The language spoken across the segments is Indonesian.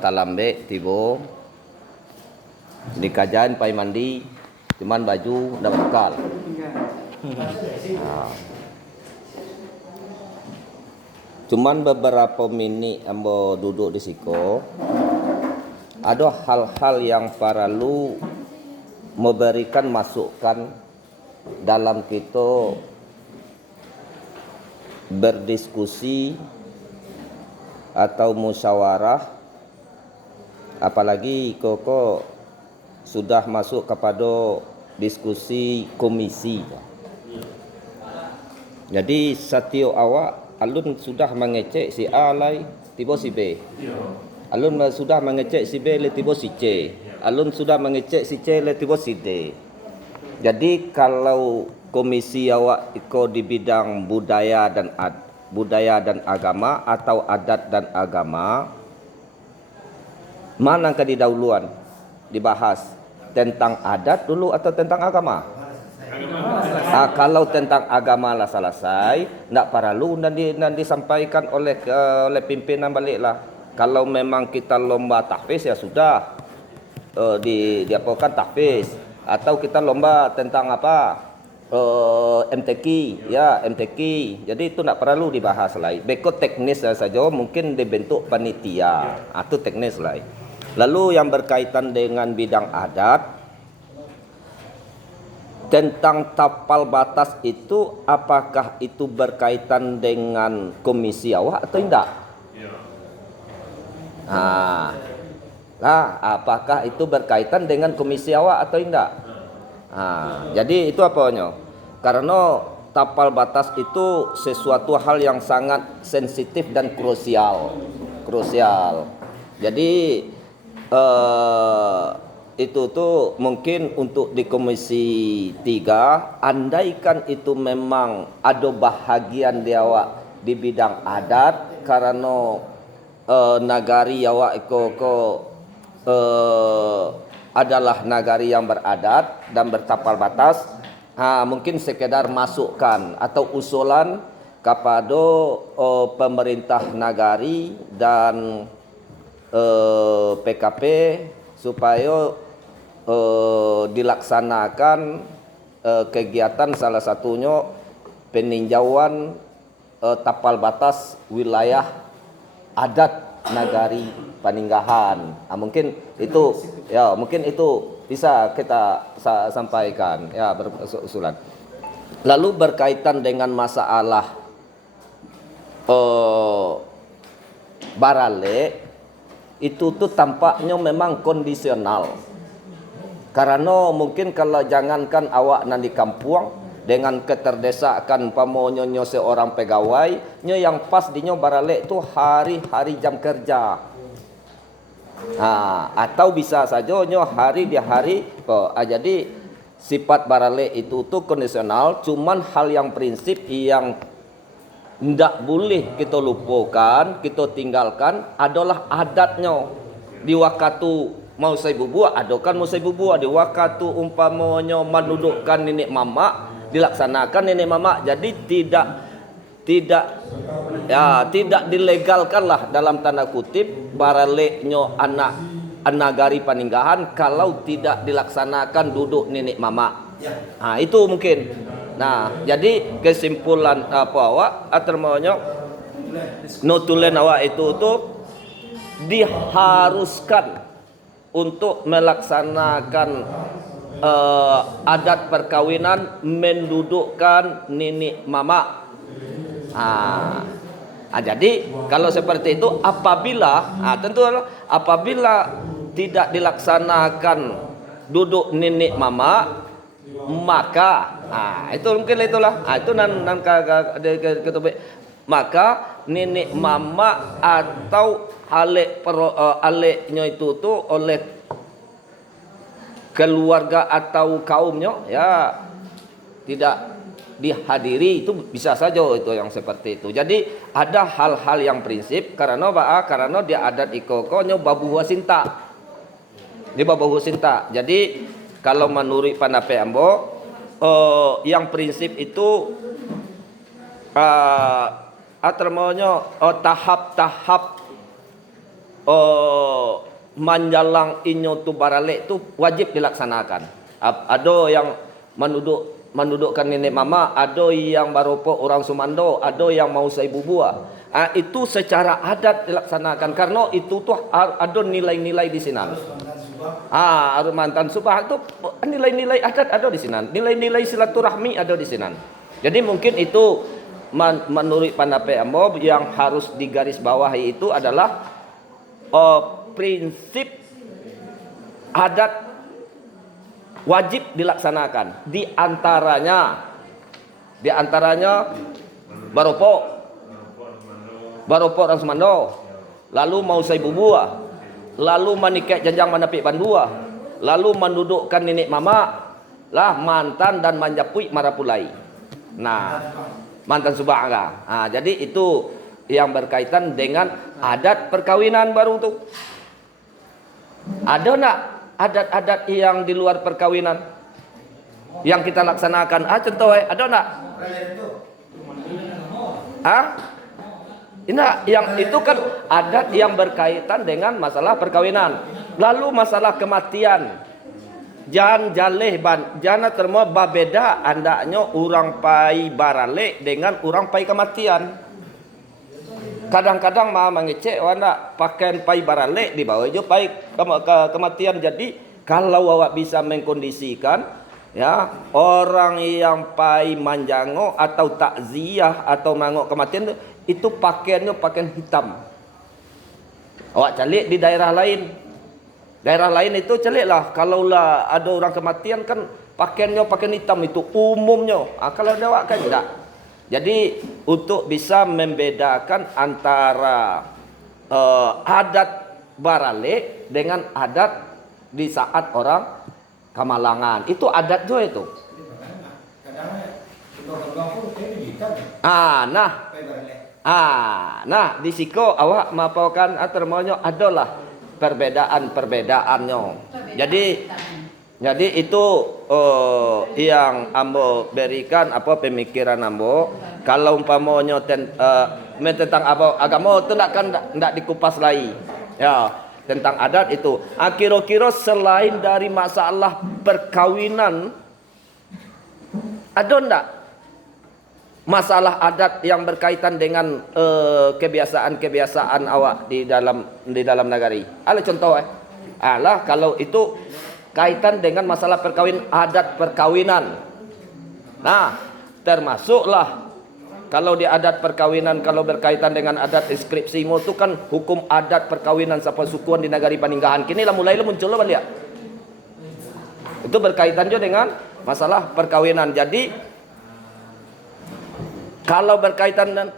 talambe tibo di kajian pai mandi cuman baju udah bekal. Cuman beberapa menit ambo duduk di siko, ada hal-hal yang perlu memberikan masukan dalam kita berdiskusi atau musyawarah, apalagi koko sudah masuk kepada diskusi komisi. Jadi setiap awak alun sudah mengecek si A lai tiba si B. Alun sudah mengecek si B le tiba si C. Alun sudah mengecek si C le tiba si D. Jadi kalau komisi awak ikut di bidang budaya dan agama atau adat dan agama, mana yang kedahuluan dibahas, tentang adat dulu atau tentang agama? Kalau tentang agama lah selesai, tidak perlu dan disampaikan oleh pimpinan balik lah. Kalau memang kita lomba tahfiz ya sudah diapakan tahfiz, atau kita lomba tentang apa MTQ ya MTQ, jadi itu tidak perlu dibahas lagi. Bekot teknis saja, mungkin dibentuk panitia atau teknis lagi. Lalu yang berkaitan dengan bidang adat, tentang tapal batas itu, apakah itu berkaitan dengan komisi awak atau tidak? Apakah itu berkaitan dengan komisi awak atau tidak? Jadi itu apanya? Karena tapal batas itu sesuatu hal yang sangat sensitif dan krusial. Jadi itu tuh mungkin untuk di komisi 3, andaikan itu memang ada bahagian di awak di bidang adat, karena nagari awak adalah nagari yang beradat dan bertapal batas, mungkin sekedar masukkan atau usulan kepada pemerintah nagari dan PKP supaya dilaksanakan kegiatan, salah satunya peninjauan tapal batas wilayah adat nagari Paninggahan. Mungkin itu bisa kita sampaikan ya, berusulan. Lalu berkaitan dengan masalah barale, itu tuh tampaknya memang kondisional. Karena mungkin kalau jangankan awak nanti kampung dengan keterdesakan pamonyo seorang pegawai, yang pas dinyo barale itu hari-hari jam kerja. Atau bisa saja hari di hari. Jadi sifat barale itu tuh kondisional, cuman hal yang prinsip yang tidak boleh kita lupakan, kita tinggalkan adalah adatnya. Di waktu mau saya bubua, adokan mau saya bubua. Di waktu umpamanya menudukkan nenek mama, dilaksanakan nenek mama. Jadi tidak dilegalkan lah dalam tanda kutip baraleknya anak nagari Paninggahan kalau tidak dilaksanakan duduk nenek mama. Itu mungkin. Jadi kesimpulan apa awak atermanya notulen awak itu tuh diharuskan untuk melaksanakan adat perkawinan mendudukkan nenek mama. Jadi kalau seperti itu apabila tidak dilaksanakan duduk nenek mama, maka itu mungkin itulah itu maka nenek mama atau aleknya itu tuh oleh keluarga atau kaumnya ya tidak dihadiri, itu bisa saja itu yang seperti itu. Jadi ada hal-hal yang prinsip karena dia adat ikokonya babu wasinta. Dia babu wasinta. Jadi kalau menurut Panape Ambo yang prinsip itu tahap-tahap manjalang inyo tu barale tu wajib dilaksanakan. Ada yang mendudukkan nenek mama, ada yang baropo orang Sumando, ada yang mau sai bubua. Itu secara adat dilaksanakan karena itu tuh ada nilai-nilai di sini. Harus mantan subah itu nilai-nilai adat ada di sini, nilai-nilai silaturahmi ada di sini. Jadi mungkin itu menurut pendapat ambo yang harus digarisbawahi itu adalah prinsip adat wajib dilaksanakan. Di antaranya baropo orang Semando, lalu mau sai bubua, lalu menikah janjang menepik bandua, lalu mendudukkan nenek mama, lah mantan dan manjapui marapulai. Nah, mantan subangga. Jadi itu yang berkaitan dengan adat perkawinan baru tuh. Ada enggak adat-adat yang di luar perkawinan yang kita laksanakan? Contoh ada enggak? Nah, yang itu kan adat yang berkaitan dengan masalah perkawinan. Lalu masalah kematian. Jangan jaleh jana terma babeda andaknya orang pai barale dengan orang pai kematian. Kadang-kadang mah mengecek wanda pakaian pai barale di bawah jo pai kematian. Jadi kalau awak bisa mengkondisikan ya orang yang pai manjango atau takziah atau mangok kematian itu pakaiannya pakaian hitam. Awak calik di daerah lain. Daerah lain itu celiklah. Kalau lah ada orang kematian kan pakaiannya pakaian hitam itu umumnya. Kalau ada awak kan tidak. Jadi untuk bisa membedakan antara adat barale dengan adat di saat orang kamalangan. Itu adat juga itu. Nah, di siko awak mapakan termonya adalah perbedaan-perbedaannya. Jadi itu yang ambo berikan pemikiran ambo. Kalau umpamanya tentang agama itu tidak dikupas lagi. Ya, tentang adat itu. Kira-kira selain dari masalah perkawinan, ada enggak masalah adat yang berkaitan dengan kebiasaan-kebiasaan awak di dalam negari? Ada contoh kalau itu kaitan dengan masalah adat perkawinan. Nah, termasuklah kalau di adat perkawinan, kalau berkaitan dengan adat inskripsi itu kan hukum adat perkawinan sapa sukuan di negari Paninggahan. Kini lah mulai muncul lah dia. Itu berkaitan juga dengan masalah perkawinan. Jadi kalau berkaitan dengan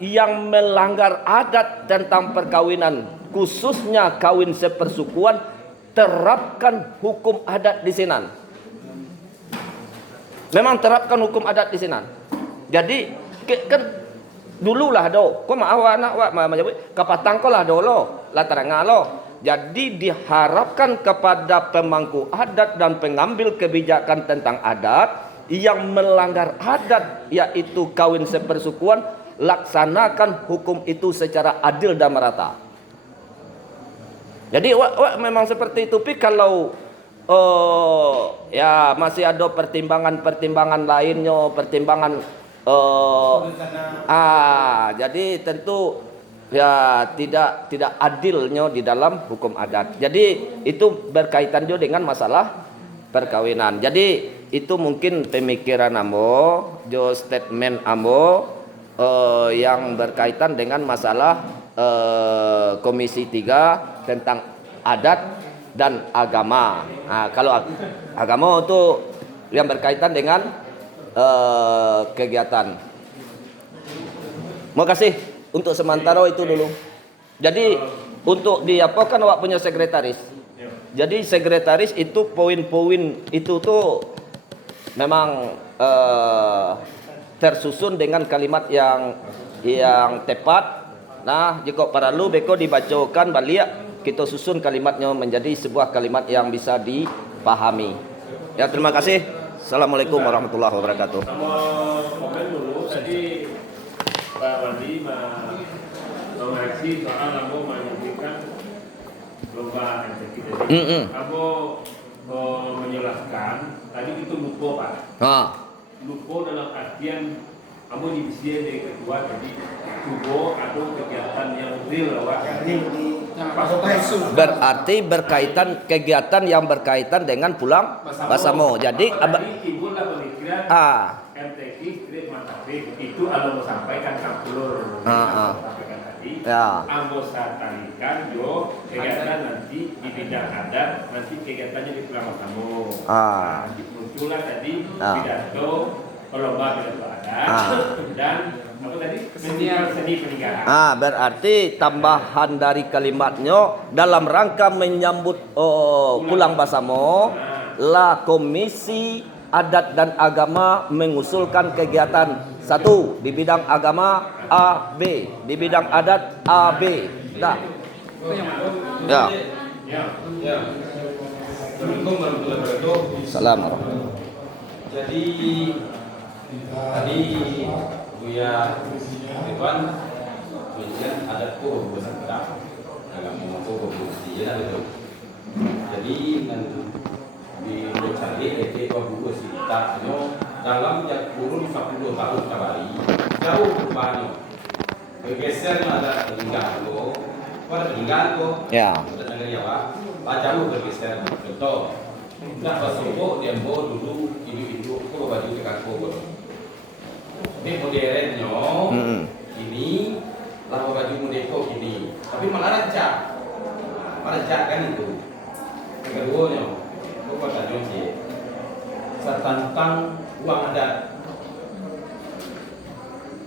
yang melanggar adat tentang perkawinan, khususnya kawin sepersukuan, terapkan hukum adat di sinan. Memang terapkan hukum adat di sinan. Jadi kan dululah do, kau mau anak wak kapatang kau lah dolo, lah terangalo. Jadi diharapkan kepada pemangku adat dan pengambil kebijakan tentang adat yang melanggar adat, yaitu kawin sepersukuan, laksanakan hukum itu secara adil dan merata. Jadi memang seperti itu. Tapi kalau ya masih ada pertimbangan lainnya, jadi tentu ya tidak adilnya di dalam hukum adat. Jadi itu berkaitan juga dengan masalah perkawinan. Jadi itu mungkin pemikiran ambo, jo statement ambo yang berkaitan dengan masalah Komisi 3 tentang adat dan agama. Kalau agama itu yang berkaitan dengan kegiatan. Terima kasih untuk sementara itu dulu. Jadi untuk kan awak punya sekretaris. Jadi sekretaris itu poin-poin itu tuh memang tersusun dengan kalimat yang tepat. Nah, jika perlu beko dibacakan balik, kita susun kalimatnya menjadi sebuah kalimat yang bisa dipahami. Ya, terima kasih. Assalamualaikum warahmatullahi wabarakatuh. Komen dulu, jadi Pak Wandi koreksi soal kamu menyebutkan lomba MTQ tadi. Kamu menjelaskan tadi itu lupa Pak. Lupa dalam artian kamu divisi dari kedua jadi lupa atau kegiatan yang real Pak. Berarti berkaitan kegiatan yang berkaitan dengan pulang Basamo. Jadi timbullah pemikiran MTQ Street Matafik itu kalau mau sampaikan kampulur sampaikan tadi anggota tarikan yo kegiatan nanti di bidang adat nanti kegiatannya di Pulang Basamo nanti muncullah tadi pidato lomba pidato adat dan apa tadi seni peninggalan. Berarti tambahan dari kalimatnya dalam rangka menyambut Pulang Basamo la Komisi Adat dan Agama mengusulkan kegiatan 1 di bidang agama A, B, di bidang adat A, B. Dah. Ya. Assalamualaikum warahmatullahi wabarakatuh. Salam. Jadi tadi Buya Ridwan menjelaskan adat ko beserta dalam mengukur buktinya betul. Jadi di Bocari itu buku ceritanya dalam kurun 40 tahun kembali jauh perubahannya bergesernya ada peninggalan pada peninggalan ada negara Jawa jauh bergeser contoh nah Basoko Dembo dulu ibu-ibu kok baju tekan kok ini modernnya ini lama baju modeko ini tapi malah rancak kan itu